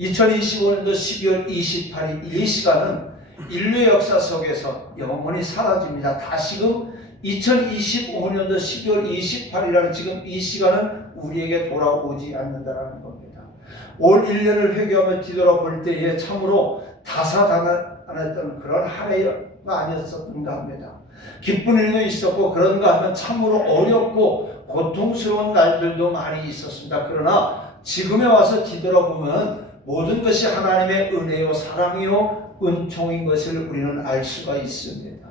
2025년도 12월 28일 이 시간은 인류의 역사 속에서 영원히 사라집니다. 다시금 2025년도 12월 28일이라는 지금 이 시간은 우리에게 돌아오지 않는다라는 겁니다. 올 1년을 회개하며 뒤돌아볼 때에 참으로 다사다난했던 그런 한 해가 아니었었는가 합니다. 기쁜 일도 있었고 그런가 하면 참으로 어렵고 고통스러운 날들도 많이 있었습니다. 그러나 지금에 와서 뒤돌아보면 모든 것이 하나님의 은혜요 사랑이요 은총인 것을 우리는 알 수가 있습니다.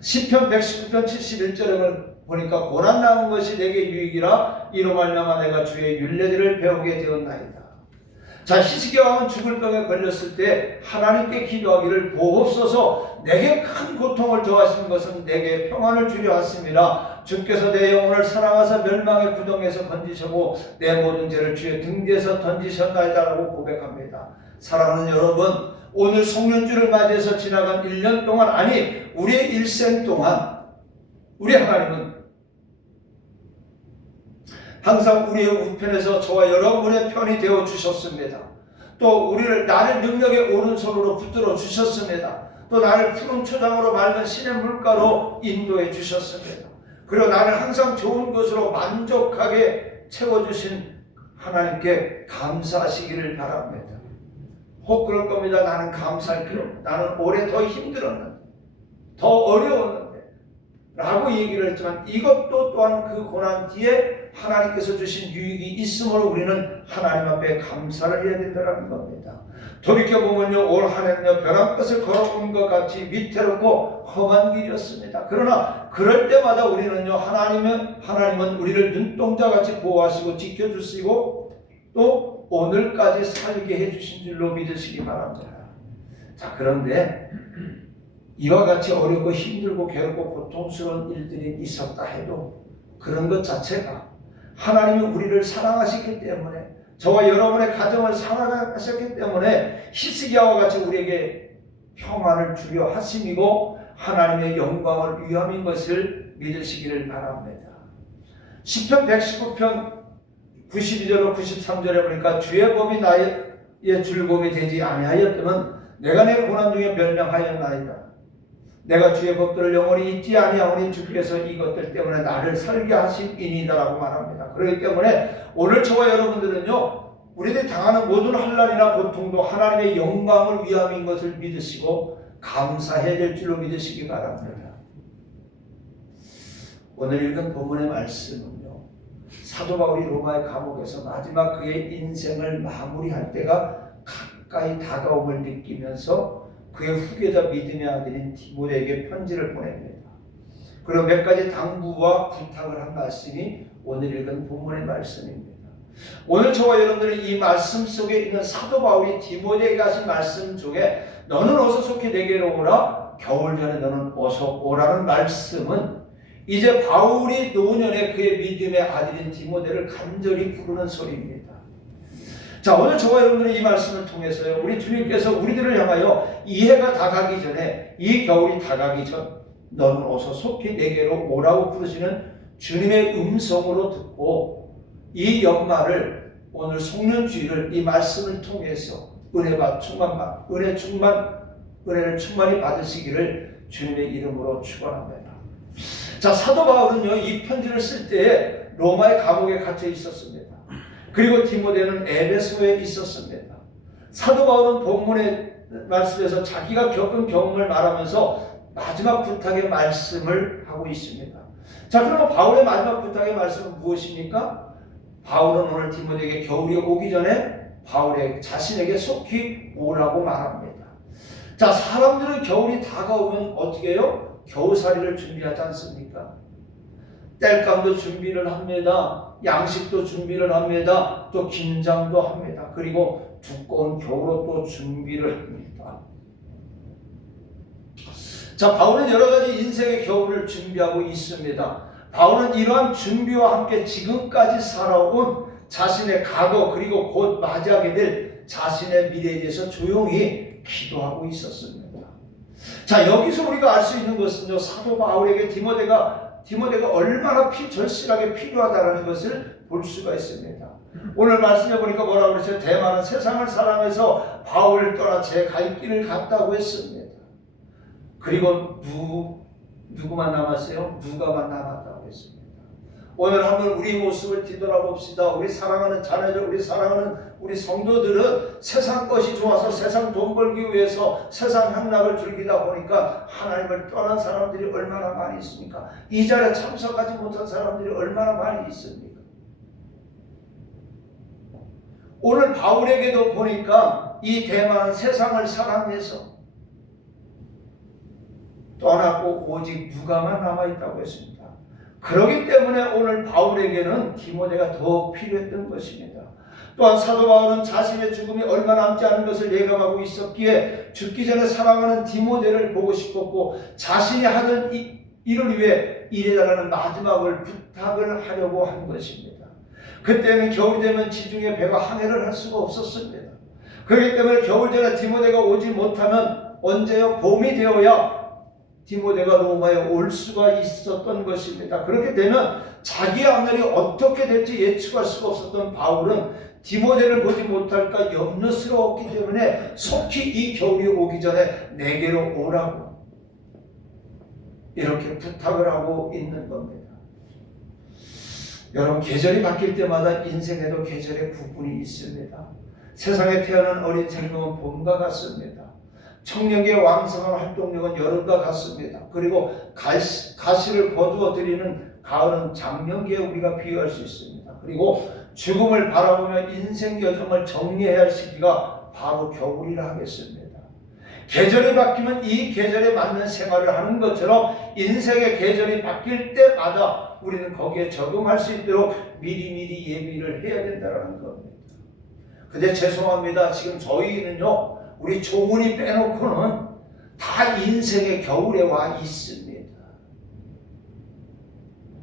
시편 119편 71절을 보니까 고난 당한 것이 내게 유익이라 이로 말미암아 내가 주의 율례들을 배우게 되었나이다. 자, 히스기야 왕은 죽을 병에 걸렸을 때 하나님께 기도하기를 보옵소서 내게 큰 고통을 더하신 것은 내게 평안을 주려 하심이라 주께서 내 영혼을 사랑하사 멸망의 구덩이에서 건지시고 내 모든 죄를 주의 등 뒤에서 던지셨나이다라고 고백합니다. 사랑하는 여러분, 오늘 송년주를 맞이해서 지나간 1년 동안 아니 우리의 일생 동안 우리 하나님은 항상 우리의 우편에서 저와 여러분의 편이 되어 주셨습니다. 또 우리를 나를 능력의 오른손으로 붙들어 주셨습니다. 또 나를 푸른 초장으로 맑은 신의 물가로 인도해 주셨습니다. 그리고 나를 항상 좋은 것으로 만족하게 채워주신 하나님께 감사하시기를 바랍니다. 혹 그럴 겁니다. 나는 감사할 필요 없다. 나는 올해 더 힘들었는데 더 어려웠는데 라고 얘기를 했지만 이것도 또한 그 고난 뒤에 하나님께서 주신 유익이 있으므로 우리는 하나님 앞에 감사를 해야 된다는 겁니다. 돌이켜보면요, 올 한 해는요 벼랑 끝을 걸어온 것 같이 위태롭고 험한 길이었습니다. 그러나 그럴 때마다 우리는요 하나님은 우리를 눈동자같이 보호하시고 지켜주시고 또 오늘까지 살게 해주신 줄로 믿으시기 바랍니다. 자, 그런데 이와 같이 어렵고 힘들고 괴롭고 고통스러운 일들이 있었다 해도 그런 것 자체가 하나님이 우리를 사랑하시기 때문에 저와 여러분의 가정을 사랑하셨기 때문에 히스기야와 같이 우리에게 평안을 주려 하심이고 하나님의 영광을 위함인 것을 믿으시기를 바랍니다. 시편 119편 92절로 93절에 보니까 주의 법이 나의 즐거움이 되지 아니하였더면 내가 내 고난 중에 멸명하였나이다. 내가 주의 법들을 영원히 잊지 아니하오니 주께서 이것들 때문에 나를 살게 하심이니이다라고 말합니다. 그렇기 때문에 오늘 저와 여러분들은요 우리들이 당하는 모든 환난이나 고통도 하나님의 영광을 위함인 것을 믿으시고 감사해야 될 줄로 믿으시기 바랍니다. 오늘 읽은 본문의 말씀은요 사도 바울이 로마의 감옥에서 마지막 그의 인생을 마무리할 때가 가까이 다가옴을 느끼면서 그의 후계자 믿음의 아들인 디모데에게 편지를 보냅니다. 그리고 몇 가지 당부와 부탁을 한 말씀이 오늘 읽은 본문의 말씀입니다. 오늘 저와 여러분들은 이 말씀 속에 있는 사도 바울이 디모데에게 하신 말씀 중에 너는 어서 속히 내게로 오라 겨울 전에 너는 어서 오라는 말씀은 이제 바울이 노년에 그의 믿음의 아들인 디모데를 간절히 부르는 소리입니다. 자, 오늘 저와 여러분들은 이 말씀을 통해서요 우리 주님께서 우리들을 향하여 이 해가 다 가기 전에 이 겨울이 다 가기 전 너는 어서 속히 내게로 오라고 부르시는 주님의 음성으로 듣고 이 연말을 오늘 송년주일을 이 말씀을 통해서 은혜를 충만히 받으시기를 주님의 이름으로 축원합니다. 자, 사도 바울은요 이 편지를 쓸 때에 로마의 감옥에 갇혀 있었습니다. 그리고 디모데는 에베소에 있었습니다. 사도 바울은 본문의 말씀에서 자기가 겪은 경험을 말하면서 마지막 부탁의 말씀을 하고 있습니다. 자, 그러면 바울의 마지막 부탁의 말씀은 무엇입니까? 바울은 오늘 디모데에게 겨울이 오기 전에 바울의 자신에게 속히 오라고 말합니다. 자, 사람들은 겨울이 다가오면 어떻게 해요? 겨우살이를 준비하지 않습니까? 땔감도 준비를 합니다. 양식도 준비를 합니다. 또 긴장도 합니다. 그리고 두꺼운 겨울옷 또 준비를 합니다. 자, 바울은 여러 가지 인생의 겨울을 준비하고 있습니다. 바울은 이러한 준비와 함께 지금까지 살아온 자신의 과거 그리고 곧 맞이하게 될 자신의 미래에 대해서 조용히 기도하고 있었습니다. 자, 여기서 우리가 알 수 있는 것은요 사도 바울에게 디모데가 얼마나 절실하게 필요하다는 것을 볼 수가 있습니다. 오늘 말씀해 보니까 뭐라고 그러죠? 대만은 세상을 사랑해서 바울을 떠나 제 갈 길을 갔다고 했습니다. 그리고 누구만 남았어요? 누가만 남았다고 했습니다. 오늘 한번 우리 모습을 뒤돌아봅시다. 우리 사랑하는 자녀들, 우리 사랑하는 우리 성도들은 세상 것이 좋아서 세상 돈 벌기 위해서 세상 향락을 즐기다 보니까 하나님을 떠난 사람들이 얼마나 많이 있습니까? 이 자리에 참석하지 못한 사람들이 얼마나 많이 있습니까? 오늘 바울에게도 보니까 이 대만은 세상을 사랑해서 떠났고 오직 누가만 남아있다고 했습니다. 그렇기 때문에 오늘 바울에게는 디모데가 더 필요했던 것입니다. 또한 사도 바울은 자신의 죽음이 얼마 남지 않은 것을 예감하고 있었기에 죽기 전에 사랑하는 디모데를 보고 싶었고 자신이 하던 일을 위해 일해달라는 마지막을 부탁을 하려고 한 것입니다. 그때는 겨울이 되면 지중해 배가 항해를 할 수가 없었습니다. 그렇기 때문에 겨울 전에 디모데가 오지 못하면 언제요? 봄이 되어야 디모데가 로마에 올 수가 있었던 것입니다. 그렇게 되면 자기의 앞날이 어떻게 될지 예측할 수가 없었던 바울은 디모데를 보지 못할까 염려스러웠기 때문에 속히 이 겨울이 오기 전에 내게로 오라고 이렇게 부탁을 하고 있는 겁니다. 여러분, 계절이 바뀔 때마다 인생에도 계절의 구분이 있습니다. 세상에 태어난 어린 생명은 봄과 같습니다. 청년기의 왕성한 활동력은 여름과 같습니다. 그리고 가시를 거두어 들이는 가을은 장명기에 우리가 비유할 수 있습니다. 그리고 죽음을 바라보며 인생 여정을 정리해야 할 시기가 바로 겨울이라 하겠습니다. 계절이 바뀌면 이 계절에 맞는 생활을 하는 것처럼 인생의 계절이 바뀔 때마다 우리는 거기에 적응할 수 있도록 미리미리 예비를 해야 된다는 겁니다. 근데 죄송합니다. 지금 저희는요, 우리 조문이 빼놓고는 다 인생의 겨울에 와 있습니다.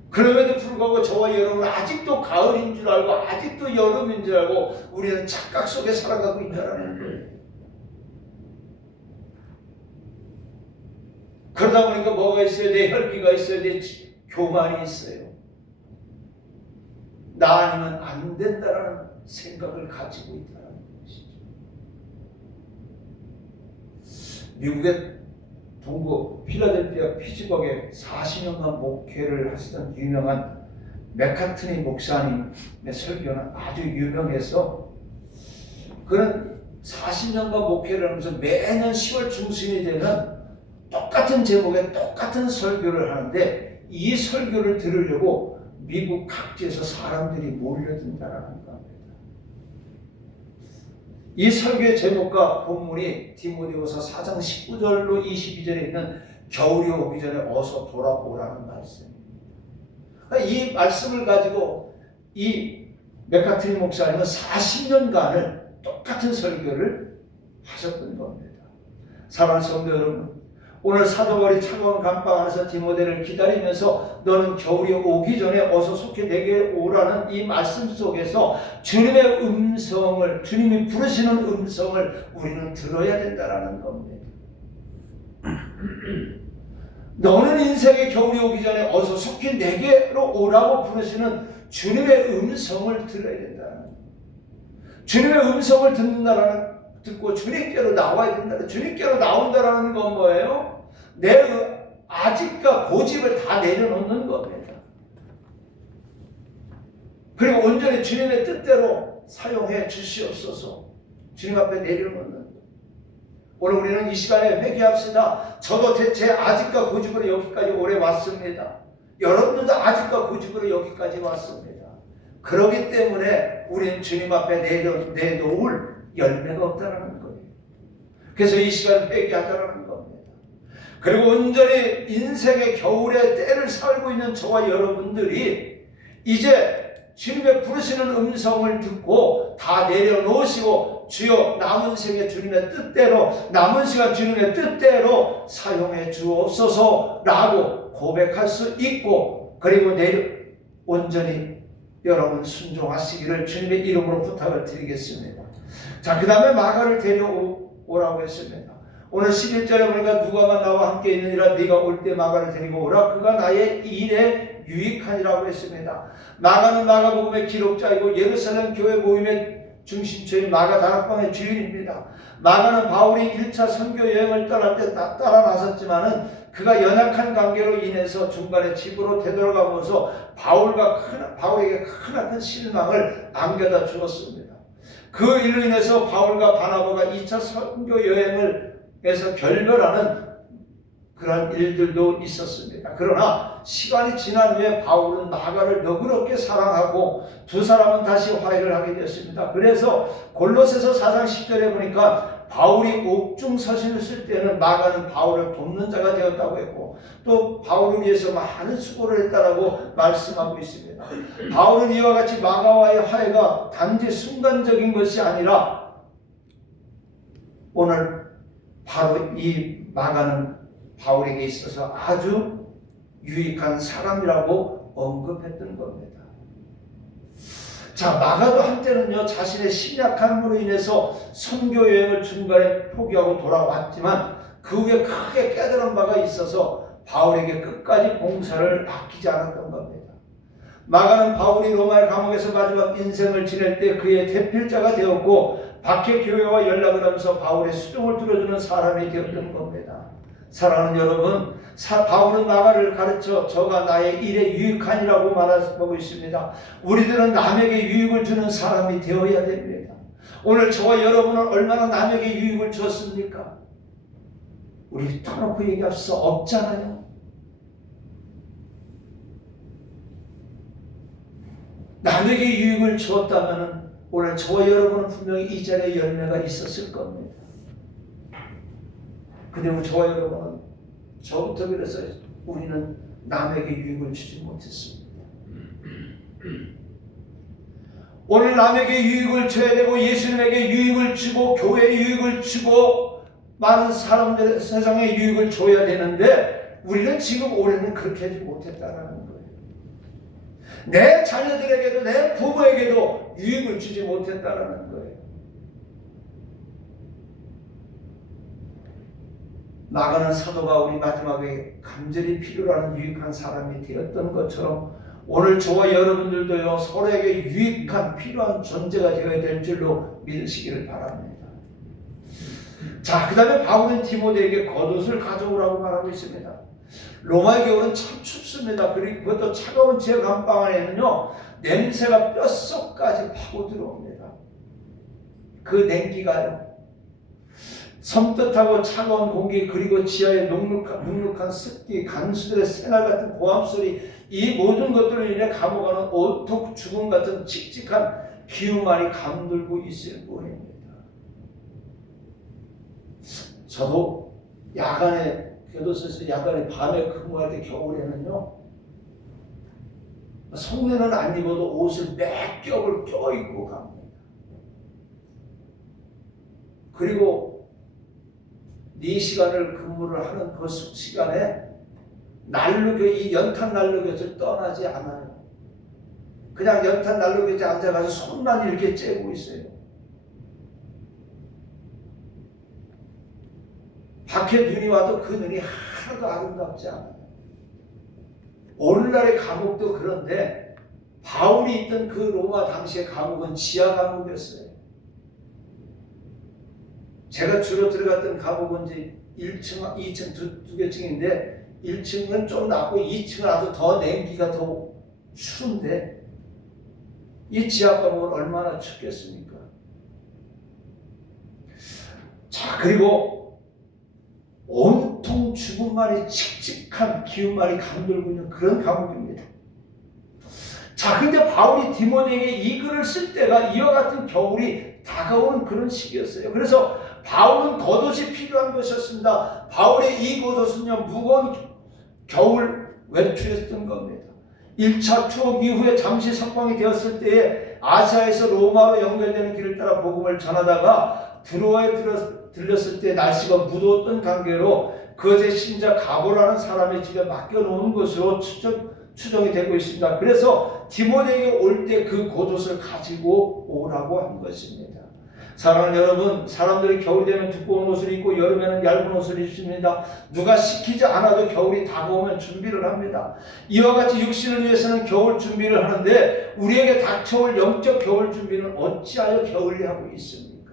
그럼에도 불구하고 저와 여러분은 아직도 가을인 줄 알고 아직도 여름인 줄 알고 우리는 착각 속에 살아가고 있다는 거예요. 그러다 보니까 뭐가 있어야 돼? 혈기가 있어야 돼? 교만이 있어요. 나 아니면 안 된다라는 생각을 가지고 있다는 것이죠. 미국의 동부 필라델피아 피츠버그에 40년간 목회를 하시던 유명한 맥카트니 목사님의 설교는 아주 유명해서 그는 40년간 목회를 하면서 매년 10월 중순이 되면 똑같은 제목의 똑같은 설교를 하는데 이 설교를 들으려고 미국 각지에서 사람들이 몰려든다는 겁니다. 이 설교의 제목과 본문이 디모데후서 4장 19절로 22절에 있는 겨울이 오기 전에 어서 돌아오라는 말씀입니다. 이 말씀을 가지고 이 맥카트니 목사님은 40년간을 똑같은 설교를 하셨던 겁니다. 사랑하는 성도 여러분, 오늘 사도 바울이 차가운 감방 안에서 디모데를 기다리면서 너는 겨울이 오기 전에 어서 속히 내게 오라는 이 말씀 속에서 주님의 음성을, 주님이 부르시는 음성을 우리는 들어야 된다는 겁니다. 너는 인생의 겨울이 오기 전에 어서 속히 내게로 오라고 부르시는 주님의 음성을 들어야 된다는 겁니다. 주님의 음성을 듣고 주님께로 나와야 된다. 주님께로 나온다라는 건 뭐예요? 내 아직과 고집을 다 내려놓는 겁니다. 그리고 온전히 주님의 뜻대로 사용해 주시옵소서. 주님 앞에 내려놓는 것. 오늘 우리는 이 시간에 회개합시다. 저도 제 아직과 고집으로 여기까지 오래 왔습니다. 여러분들도 아직과 고집으로 여기까지 왔습니다. 그렇기 때문에 우리는 주님 앞에 내놓을 열매가 없다는 거예요. 그래서 이 시간을 회개하자는 겁니다. 그리고 온전히 인생의 겨울의 때를 살고 있는 저와 여러분들이 이제 주님의 부르시는 음성을 듣고 다 내려놓으시고 주여 남은 생에 주님의 뜻대로, 남은 시간 주님의 뜻대로 사용해 주옵소서라고 고백할 수 있고, 그리고 온전히 여러분 순종하시기를 주님의 이름으로 부탁을 드리겠습니다. 자, 그 다음에 마가를 데려오라고 했습니다. 오늘 11절에 보니까 누가가 나와 함께 있느니라 네가 올 때 마가를 데리고 오라 그가 나의 일에 유익하니라고 했습니다. 마가는 마가복음의 기록자이고 예루살렘 교회 모임의 중심처인 마가 다락방의 주인입니다. 마가는 바울이 1차 선교 여행을 떠날 때 따라 나섰지만은 그가 연약한 관계로 인해서 중간에 집으로 되돌아가면서 바울에게 크나큰 실망을 안겨다 주었습니다. 그 일로 인해서 바울과 바나바가 2차 선교 여행에서 결별하는 그런 일들도 있었습니다. 그러나 시간이 지난 후에 바울은 마가를 너그럽게 사랑하고 두 사람은 다시 화해를 하게 되었습니다. 그래서 골로새서 4장 10절에 보니까 바울이 옥중 서신을 쓸 때는 마가는 바울을 돕는 자가 되었다고 했고 또 바울을 위해서 많은 수고를 했다라고 말씀하고 있습니다. 바울은 이와 같이 마가와의 화해가 단지 순간적인 것이 아니라 오늘 바로 이 마가는 바울에게 있어서 아주 유익한 사람이라고 언급했던 겁니다. 자, 마가도 한때는요 자신의 심약함으로 인해서 선교 여행을 중간에 포기하고 돌아왔지만 그 후에 크게 깨달은 바가 있어서 바울에게 끝까지 봉사를 아끼지 않았던 겁니다. 마가는 바울이 로마의 감옥에서 마지막 인생을 지낼 때 그의 대필자가 되었고 박해 교회와 연락을 하면서 바울의 수종을 들어주는 사람이 되었던 겁니다. 사랑하는 여러분, 바울은 마가를 가르쳐 저가 나의 일에 유익하니라고 말하고 있습니다. 우리들은 남에게 유익을 주는 사람이 되어야 됩니다. 오늘 저와 여러분은 얼마나 남에게 유익을 주었습니까? 우리 터놓고 얘기할 수 없잖아요. 남에게 유익을 주었다면 오늘 저와 여러분은 분명히 이 자리에 열매가 있었을 겁니다. 근데 저와 여러분은 저부터 그래서 우리는 남에게 유익을 주지 못했습니다. 오늘 남에게 유익을 줘야 되고 예수님에게 유익을 주고 교회에 유익을 주고 많은 사람들 세상에 유익을 줘야 되는데 우리는 지금 올해는 그렇게 하지 못했다는 거예요. 내 자녀들에게도 내 부모에게도 유익을 주지 못했다는 거예요. 마가는 사도가 우리 마지막에 간절히 필요로 하는 유익한 사람이 되었던 것처럼 오늘 저와 여러분들도요 서로에게 유익한 필요한 존재가 되어야 될 줄로 믿으시기를 바랍니다. 자, 그 다음에 바울은 디모데에게 겉옷을 가져오라고 말하고 있습니다. 로마의 겨울은 참 춥습니다. 그리고 그것도 차가운 지역 한방 안에는요 냄새가 뼛속까지 파고 들어옵니다. 그 냉기가요 섬뜩하고 차가운 공기 그리고 지하의 눅눅한 습기 간수들의 새날 같은 고함소리 이 모든 것들로 인해 감옥안은 온통 죽음 같은 칙칙한 기운만이 감돌고 있을 뿐입니다. 저도 야간에 교도소에서 야간에 밤에 근무할 때 겨울에는요 속내는 안 입어도 옷을 몇 겹을 껴입고 갑니다. 그리고 4시간을 근무를 하는 그 시간에 이 연탄 난로곁을 떠나지 않아요. 그냥 연탄 난로곁에 앉아가서 손만 이렇게 째고 있어요. 밖에 눈이 와도 그 눈이 하나도 아름답지 않아요. 오늘날의 감옥도 그런데 바울이 있던 그 로마 당시의 감옥은 지하 감옥이었어요. 제가 주로 들어갔던 감옥은 이제 1층, 2층 두 개 층인데 1층은 좀 낮고 2층은 아주 더 냉기가 더 추운데 이 지하 감옥은 얼마나 춥겠습니까? 자, 그리고 온통 죽음만이 칙칙한 기운만이 감돌고 있는 그런 감옥입니다. 자, 근데 바울이 디모데에게 이 글을 쓸 때가 이와 같은 겨울이 다가오는 그런 시기였어요. 그래서 바울은 겉옷이 필요한 것이었습니다. 바울의 이 겉옷은요 무거운 겨울 외투였던 겁니다. 1차 투옥 이후에 잠시 석방이 되었을 때에 아시아에서 로마로 연결되는 길을 따라 복음을 전하다가 드로아에 들렸을 때 날씨가 무더웠던 관계로 그것의 신자 가보라는 사람의 집에 맡겨놓은 것으로 추정이 되고 있습니다. 그래서 디모데에게 올 때 그 겉옷을 가지고 오라고 한 것입니다. 사랑하는 여러분, 사람들이 겨울이 되면 두꺼운 옷을 입고 여름에는 얇은 옷을 입습니다. 누가 시키지 않아도 겨울이 다가오면 준비를 합니다. 이와 같이 육신을 위해서는 겨울 준비를 하는데 우리에게 닥쳐올 영적 겨울 준비는 어찌하여 겨울이 하고 있습니까?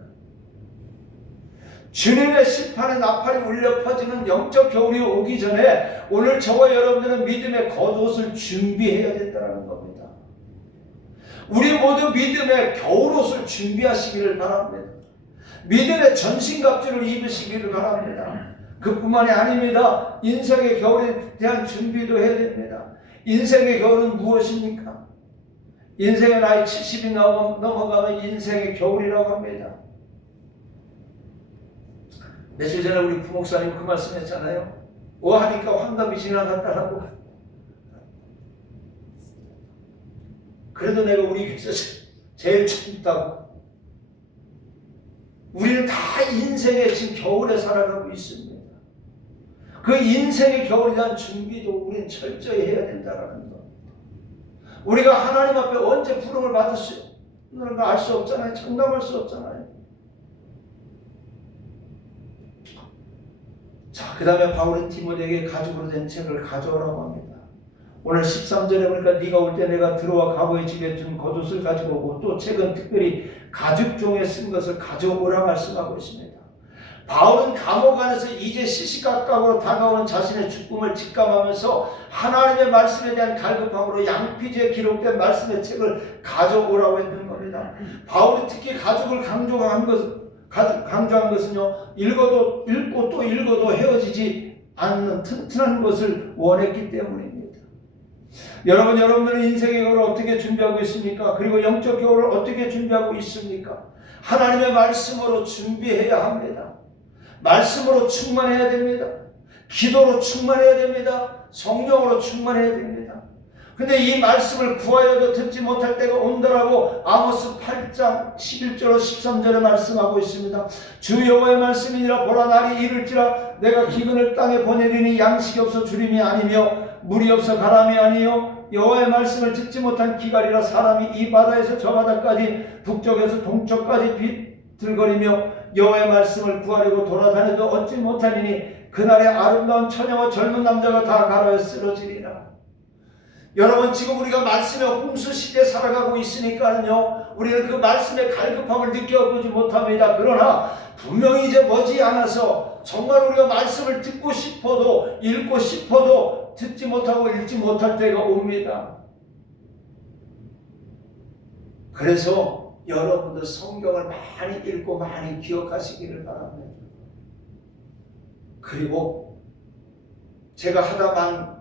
주님의 심판의 나팔이 울려 퍼지는 영적 겨울이 오기 전에 오늘 저와 여러분들은 믿음의 겉옷을 준비해야 된다는 겁니다. 우리 모두 믿음의 겨울옷을 준비하시기를 바랍니다. 믿음의 전신갑주를 입으시기를 바랍니다. 그뿐만이 아닙니다. 인생의 겨울에 대한 준비도 해야 됩니다. 인생의 겨울은 무엇입니까? 인생의 나이 70이 넘어가면 인생의 겨울이라고 합니다. 며칠 전에 우리 부목사님 그 말씀했잖아요. 하니까 환갑이 지나갔다라고. 그래도 내가 우리 교회에서 제일 젊다고. 우리는 다 인생의 지금 겨울에 살아가고 있습니다. 그 인생의 겨울에 대한 준비도 우리는 철저히 해야 된다는 것. 우리가 하나님 앞에 언제 부름을 받을 수 있는 걸 알 수 없잖아요. 장담할 수 없잖아요. 자, 그 다음에 바울은 디모데에게 가죽으로 된 책을 가져오라고 합니다. 오늘 13절에 보니까 네가 올 때 내가 들어와 가보의 집에 둔 겉옷을 가지고 오고 또 책은 특별히 가죽종에 쓴 것을 가져오라 말씀하고 있습니다. 바울은 감옥 안에서 이제 시시각각으로 다가오는 자신의 죽음을 직감하면서 하나님의 말씀에 대한 갈급함으로 양피지에 기록된 말씀의 책을 가져오라고 했던 겁니다. 바울이 특히 가죽을 강조한 것은요, 읽고 또 읽어도 헤어지지 않는 튼튼한 것을 원했기 때문입니다. 여러분들은 인생의 겨울을 어떻게 준비하고 있습니까? 그리고 영적 겨울을 어떻게 준비하고 있습니까? 하나님의 말씀으로 준비해야 합니다. 말씀으로 충만해야 됩니다. 기도로 충만해야 됩니다. 성령으로 충만해야 됩니다. 근데 이 말씀을 구하여도 듣지 못할 때가 온다라고 아모스 8장 11절로 13절에 말씀하고 있습니다. 주 여호와의 말씀이니라. 보라, 날이 이를지라 내가 기근을 땅에 보내리니 양식이 없어 주림이 아니며 물이 없어 가람이 아니요 여호와의 말씀을 듣지 못한 기갈이라. 사람이 이 바다에서 저 바다까지 북쪽에서 동쪽까지 비틀거리며 여호와의 말씀을 구하려고 돌아다녀도 얻지 못하리니 그날에 아름다운 처녀와 젊은 남자가 다 가라에 쓰러지리라. 여러분, 지금 우리가 말씀의 홍수 시대에 살아가고 있으니까요, 우리는 그 말씀의 갈급함을 느껴보지 못합니다. 그러나 분명히 이제 머지않아서 정말 우리가 말씀을 듣고 싶어도 읽고 싶어도 듣지 못하고 읽지 못할 때가 옵니다. 그래서 여러분들 성경을 많이 읽고 많이 기억하시기를 바랍니다. 그리고 제가 하다만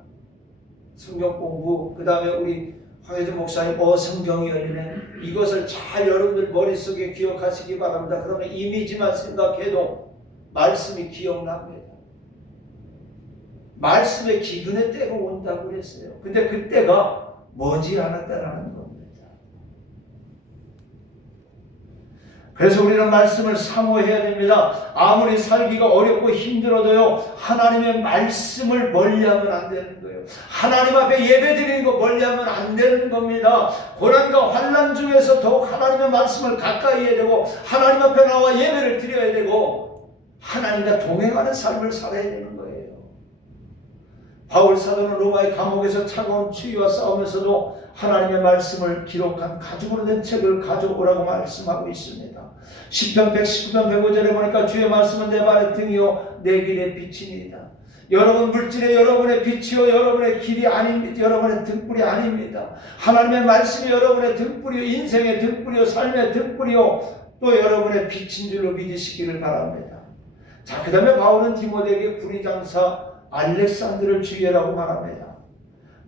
성경 공부, 그 다음에 우리 황혜준 목사님 성경이 열리네, 이것을 잘 여러분들 머릿속에 기억하시기 바랍니다. 그러면 이미지만 생각해도 말씀이 기억납니다. 말씀의 기근의 때가 온다고 그랬어요. 근데 그 때가 머지않았다라는 겁니다. 그래서 우리는 말씀을 사모해야 됩니다. 아무리 살기가 어렵고 힘들어도요, 하나님의 말씀을 멀리하면 안 되는 거예요. 하나님 앞에 예배드리는 거 멀리하면 안 되는 겁니다. 고난과 환난 중에서 더욱 하나님의 말씀을 가까이 해야 되고, 하나님 앞에 나와 예배를 드려야 되고, 하나님과 동행하는 삶을 살아야 되는 거예요. 바울 사도는 로마의 감옥에서 차가운 추위와 싸우면서도 하나님의 말씀을 기록한 가죽으로 된 책을 가져오라고 말씀하고 있습니다. 시편 119편 105절에 보니까 주의 말씀은 내 발의 등이요 내 길의 빛이니이다. 여러분, 물질의 여러분의 빛이요 여러분의 길이 아닙니다. 여러분의 등불이 아닙니다. 하나님의 말씀이 여러분의 등불이요, 인생의 등불이요, 삶의 등불이요, 또 여러분의 빛인 줄로 믿으시기를 바랍니다. 자, 그 다음에 바울은 디모데에게 구리장사 알렉산드를 주의하라고 말합니다.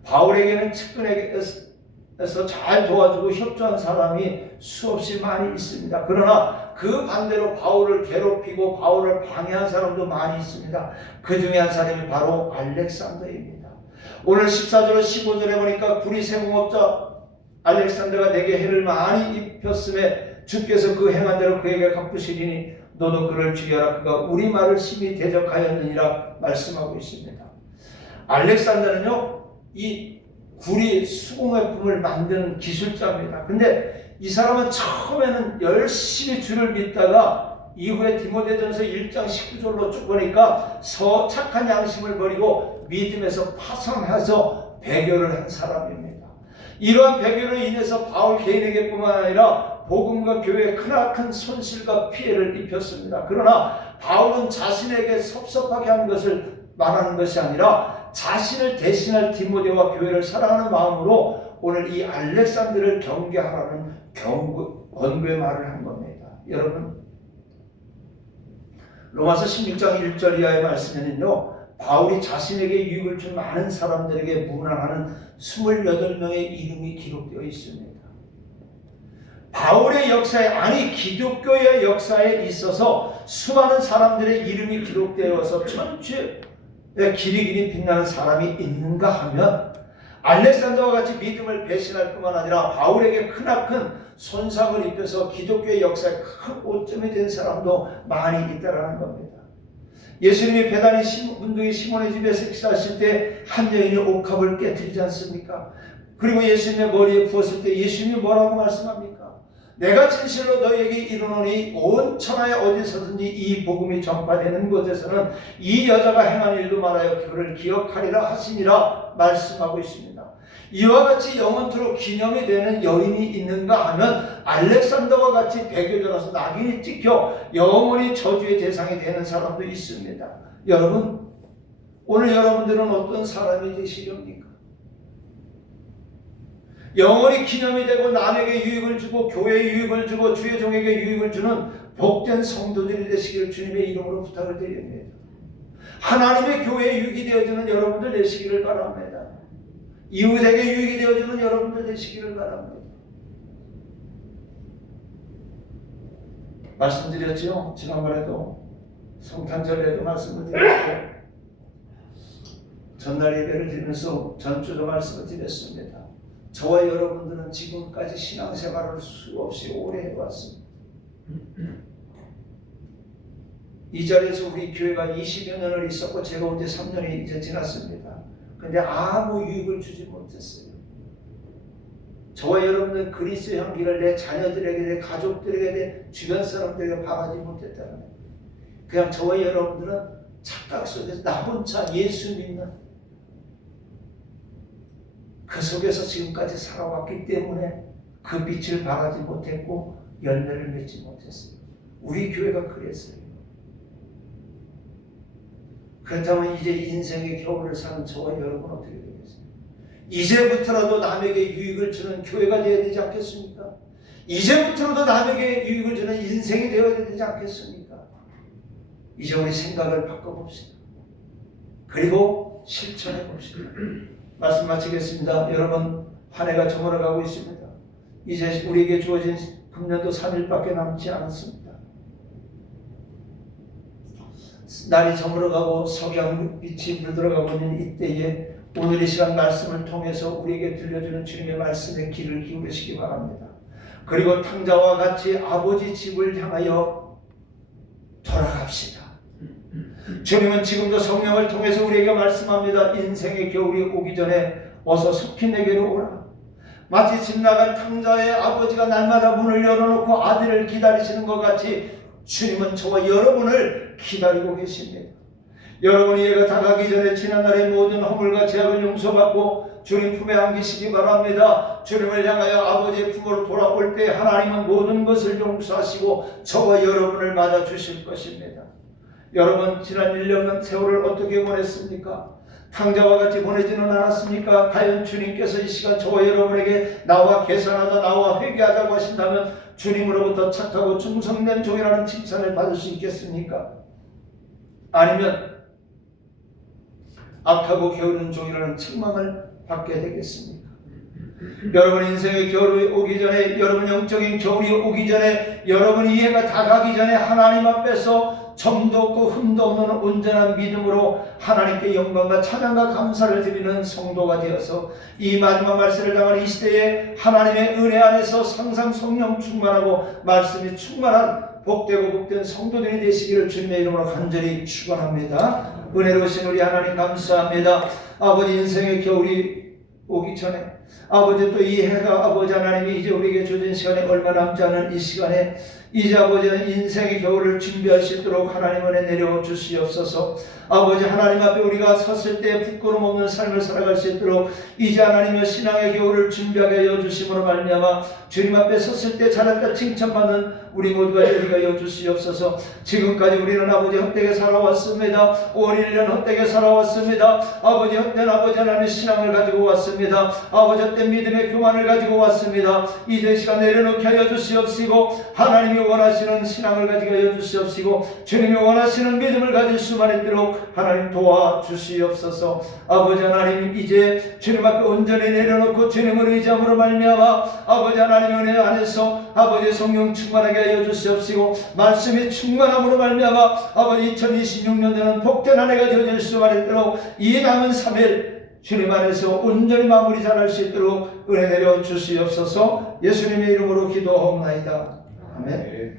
바울에게는 측근에게서 잘 도와주고 협조한 사람이 수없이 많이 있습니다. 그러나 그 반대로 바울을 괴롭히고 바울을 방해한 사람도 많이 있습니다. 그 중에 한 사람이 바로 알렉산더입니다. 오늘 14절로 15절에 보니까 구리 세공업자 알렉산더가 내게 해를 많이 입혔음에 주께서 그 행한 대로 그에게 갚으시리니 너도 그를 주의하라. 그가 우리 말을 심히 대적하였느니라 말씀하고 있습니다. 알렉산더는요, 이 구리 수공예품을 만드는 기술자입니다. 근데 이 사람은 처음에는 열심히 주를 믿다가 이후에 디모데전서 1장 19절로 쭉 보니까 착한 양심을 버리고 믿음에서 파선해서 배교를 한 사람입니다. 이러한 배교로 인해서 바울 개인에게뿐만 아니라 복음과 교회에 크나큰 손실과 피해를 입혔습니다. 그러나 바울은 자신에게 섭섭하게 하는 것을 말하는 것이 아니라 자신을 대신할 디모데와 교회를 사랑하는 마음으로 오늘 이 알렉산드를 경계하라는 권고의 말을 한 겁니다. 여러분, 로마서 16장 1절 이하의 말씀에는요, 바울이 자신에게 유익을 준 많은 사람들에게 문안하는 28명의 이름이 기록되어 있습니다. 바울의 역사에, 아니 기독교의 역사에 있어서 수많은 사람들의 이름이 기록되어서 천주의 길이 길이 빛나는 사람이 있는가 하면 알렉산더와 같이 믿음을 배신할 뿐만 아니라 바울에게 크나큰 손상을 입혀서 기독교의 역사에 큰 오점이 된 사람도 많이 있다는 겁니다. 예수님이 베다니 문둥이 시몬의 집에서 식사하실 때 한 여인이 옥합을 깨뜨리지 않습니까? 그리고 예수님의 머리에 부었을 때 예수님이 뭐라고 말씀합니까? 내가 진실로 너희에게 이르노니 온 천하에 어디서든지 이 복음이 전파되는 곳에서는 이 여자가 행한 일도 말하여 그를 기억하리라 하시니라 말씀하고 있습니다. 이와 같이 영원토록 기념이 되는 여인이 있는가 하면 알렉산더와 같이 배교자로서 낙인이 찍혀 영원히 저주의 대상이 되는 사람도 있습니다. 여러분, 오늘 여러분들은 어떤 사람이 되시렵니까? 영원히 기념이 되고 남에게 유익을 주고 교회에 유익을 주고 주의 종에게 유익을 주는 복된 성도들이 되시기를 주님의 이름으로 부탁을 드립니다. 하나님의 교회에 유익이 되어주는 여러분들 되시기를 바랍니다. 이웃에게 유익이 되어주는 여러분들 되시기를 바랍니다. 말씀드렸죠? 지난번에도 성탄절에도 말씀을 드렸고 전날 예배를 드리면서 전주도 말씀을 드렸습니다. 저와 여러분들은 지금까지 신앙생활을 수없이 오래 해왔습니다. 이 자리에서 우리 교회가 20여 년을 있었고 제가 온 지 3년이 이제 지났습니다. 근데 아무 유익을 주지 못했어요. 저와 여러분은 그리스도의 향기를 내 자녀들에게, 내 가족들에게, 내 주변 사람들에게 바라지 못했다는 거예요. 그냥 저와 여러분들은 착각 속에서 나 혼자 예수 믿는 그 속에서 지금까지 살아왔기 때문에 그 빛을 발하지 못했고 열매를 맺지 못했어요. 우리 교회가 그랬어요. 그렇다면 이제 인생의 겨울을 사는 저와 여러분 어떻게 되겠어요? 이제부터라도 남에게 유익을 주는 교회가 되어야 되지 않겠습니까? 이제부터라도 남에게 유익을 주는 인생이 되어야 되지 않겠습니까? 이제 우리 생각을 바꿔봅시다. 그리고 실천해 봅시다. 말씀 마치겠습니다. 여러분, 한 해가 저물어가고 있습니다. 이제 우리에게 주어진 금년도 3일밖에 남지 않았습니다. 날이 저물어가고 석양빛이 물들어가고 있는 이때에 오늘 이 시간 말씀을 통해서 우리에게 들려주는 주님의 말씀에 귀를 기울이시기 바랍니다. 그리고 탕자와 같이 아버지 집을 향하여 돌아갑시다. 주님은 지금도 성령을 통해서 우리에게 말씀합니다. 인생의 겨울이 오기 전에 어서 속히 내게로 오라. 마치 집 나간 탕자의 아버지가 날마다 문을 열어놓고 아들을 기다리시는 것 같이 주님은 저와 여러분을 기다리고 계십니다. 여러분이 예가 다가기 전에 지난날의 모든 허물과 죄악을 용서받고 주님 품에 안기시기 바랍니다. 주님을 향하여 아버지의 품으로 돌아올 때 하나님은 모든 것을 용서하시고 저와 여러분을 맞아주실 것입니다. 여러분, 지난 1년 세월을 어떻게 보냈습니까? 탕자와 같이 보내지는 않았습니까? 과연 주님께서 이 시간 저와 여러분에게 나와 개선하자, 나와 회개하자고 하신다면 주님으로부터 착하고 충성된 종이라는 칭찬을 받을 수 있겠습니까? 아니면 악하고 게으른 종이라는 책망을 받게 되겠습니까? 여러분 인생의 겨울이 오기 전에, 여러분 영적인 겨울이 오기 전에, 여러분 이해가 다 가기 전에 하나님 앞에서 점도 없고 흠도 없는 온전한 믿음으로 하나님께 영광과 찬양과 감사를 드리는 성도가 되어서 이 마지막 말씀을 당하는 이 시대에 하나님의 은혜 안에서 항상 성령 충만하고 말씀이 충만한 복되고 복된 성도들이 되시기를 주님의 이름으로 간절히 축원합니다. 은혜로우신 우리 하나님 감사합니다. 아버지, 인생의 겨울이 오기 전에 아버지, 또 이 해가 아버지 하나님이 이제 우리에게 주어진 시간에 얼마 남지 않은 이 시간에 이제 아버지 인생의 겨울을 준비할 수 있도록 하나님 은혜 내려 주시옵소서. 아버지 하나님 앞에 우리가 섰을 때 부끄러움 없는 삶을 살아갈 수 있도록 이제 하나님의 신앙의 겨울을 준비하게 하여 주심으로 말미암아 주님 앞에 섰을 때 잘한다 칭찬받는 우리 모두가 되게 하여 주시옵소서. 지금까지 우리는 아버지 헛되게 살아왔습니다. 5월 1년 헛되게 살아왔습니다. 아버지 헛된 아버지 하나님의 신앙을 가지고 왔습니다. 아버지 헛된 믿음의 교만을 가지고 왔습니다. 이제 시간 내려놓게 하여 주시옵시고 하나님이 원하시는 신앙을 가지게 하여 주시옵시고 주님이 원하시는 믿음을 가질 수만 있도록 하나님 도와주시옵소서. 아버지 하나님 이제 주님 앞에 온전히 내려놓고 주님을 의지함으로 말미암아 아버지 하나님 은혜 안에서 아버지 성령 충만하게 하여 주시옵시고 말씀이 충만함으로 말미암아 아버지 2026년도는 복된 한 해가 되어질 수만 있도록 이 남은 3일 주님 안에서 온전히 마무리 잘할 수 있도록 은혜 내려 주시옵소서. 예수님의 이름으로 기도하옵나이다. 아멘.